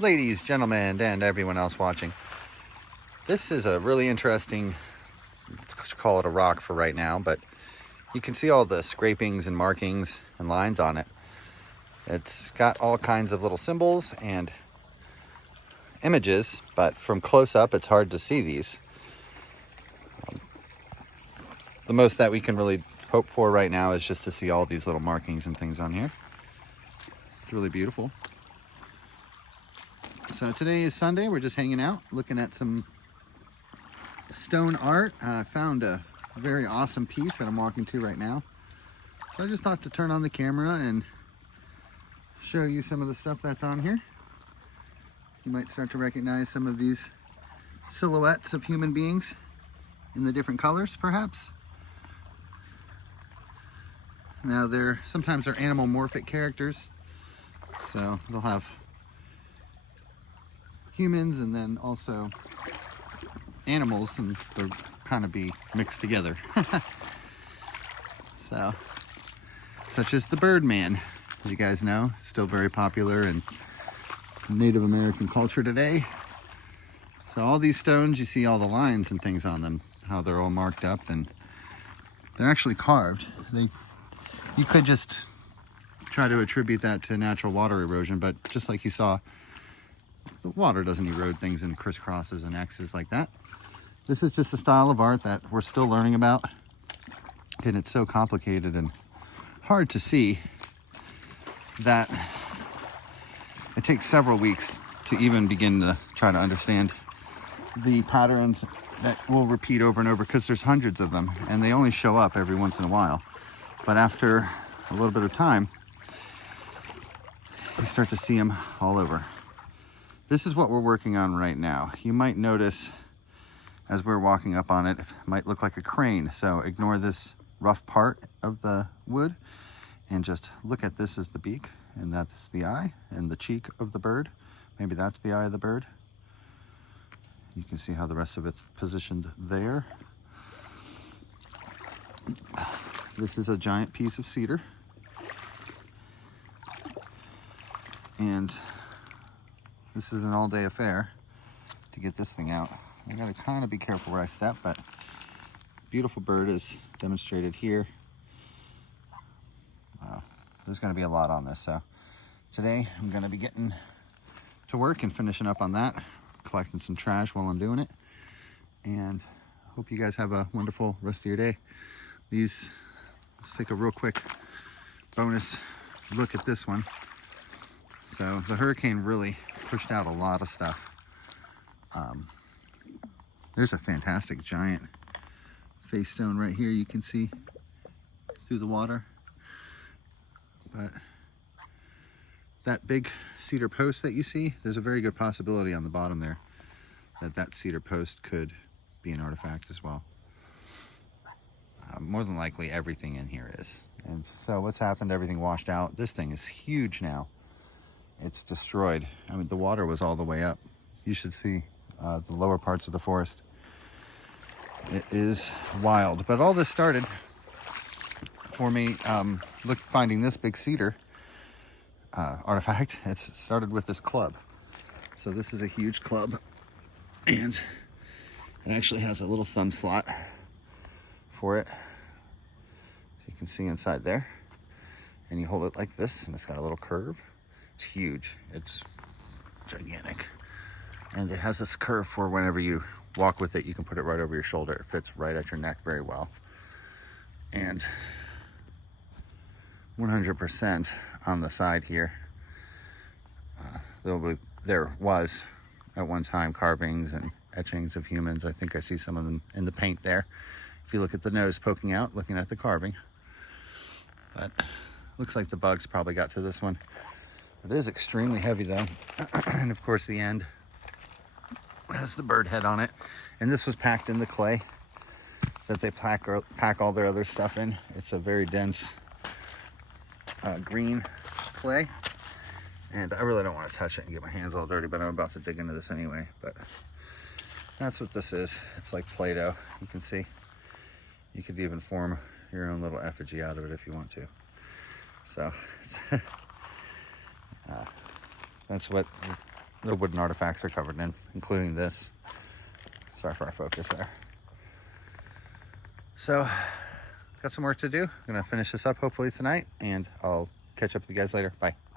Ladies, gentlemen, and everyone else watching. This is a really interesting, let's call it a rock for right now, but you can see all the scrapings and markings and lines on it. It's got all kinds of little symbols and images, but from close up it's hard to see these. The most that we can really hope for right now is just to see all these little markings and things on here. It's really beautiful. So today is Sunday. We're just hanging out, looking at some stone art. I found a very awesome piece that I'm walking to right now. So I just thought to turn on the camera and show you some of the stuff that's on here. You might start to recognize some of these silhouettes of human beings in the different colors, perhaps. Now sometimes they're animalmorphic characters, so they'll have humans and then also animals, and they'll kind of be mixed together. So, such as the Birdman, as you guys know, still very popular in Native American culture today. So all these stones, you see all the lines and things on them, how they're all marked up, and they're actually carved. You could just try to attribute that to natural water erosion, but just like you saw, the water doesn't erode things in crisscrosses and X's like that. This is just a style of art that we're still learning about, and it's so complicated and hard to see that it takes several weeks to even begin to try to understand the patterns that will repeat over and over, because there's hundreds of them and they only show up every once in a while. But after a little bit of time, you start to see them all over. This is what we're working on right now. You might notice as we're walking up on it, it might look like a crane. So ignore this rough part of the wood and just look at this as the beak, and that's the eye and the cheek of the bird. Maybe that's the eye of the bird. You can see how the rest of it's positioned there. This is a giant piece of cedar. And this is an all-day affair to get this thing out. I gotta kind of be careful where I step, but beautiful bird is demonstrated here. Wow, there's gonna be a lot on this. So today I'm gonna be getting to work and finishing up on that, collecting some trash while I'm doing it. And hope you guys have a wonderful rest of your day. Let's take a real quick bonus look at this one. So the hurricane really pushed out a lot of stuff. There's a fantastic giant face stone right here you can see through the water. But that big cedar post that you see, there's a very good possibility on the bottom there that cedar post could be an artifact as well. More than likely everything in here is. And so what's happened, everything washed out. This thing is huge now. It's destroyed. I mean, the water was all the way up. You should see the lower parts of the forest. It is wild. But all this started for me finding this big cedar artifact. It started with this club. So this is a huge club, and it actually has a little thumb slot for it. You can see inside there, and you hold it like this, and it's got a little curve. It's huge. It's gigantic, and it has this curve for whenever you walk with it, you can put it right over your shoulder. It fits right at your neck very well, and 100% on the side here. There was at one time carvings and etchings of humans. I think I see some of them in the paint there. If you look at the nose poking out, looking at the carving. But looks like the bugs probably got to this one. It is extremely heavy though. And of course the end has the bird head on it. And this was packed in the clay that they pack all their other stuff in. It's a very dense green clay. And I really don't want to touch it and get my hands all dirty, but I'm about to dig into this anyway. But that's what this is. It's like Play-Doh. You can see. You could even form your own little effigy out of it if you want to. So that's what the wooden artifacts are covered in, including this. Sorry for our focus there. So, got some work to do. I'm gonna finish this up hopefully tonight, and I'll catch up with you guys later. Bye.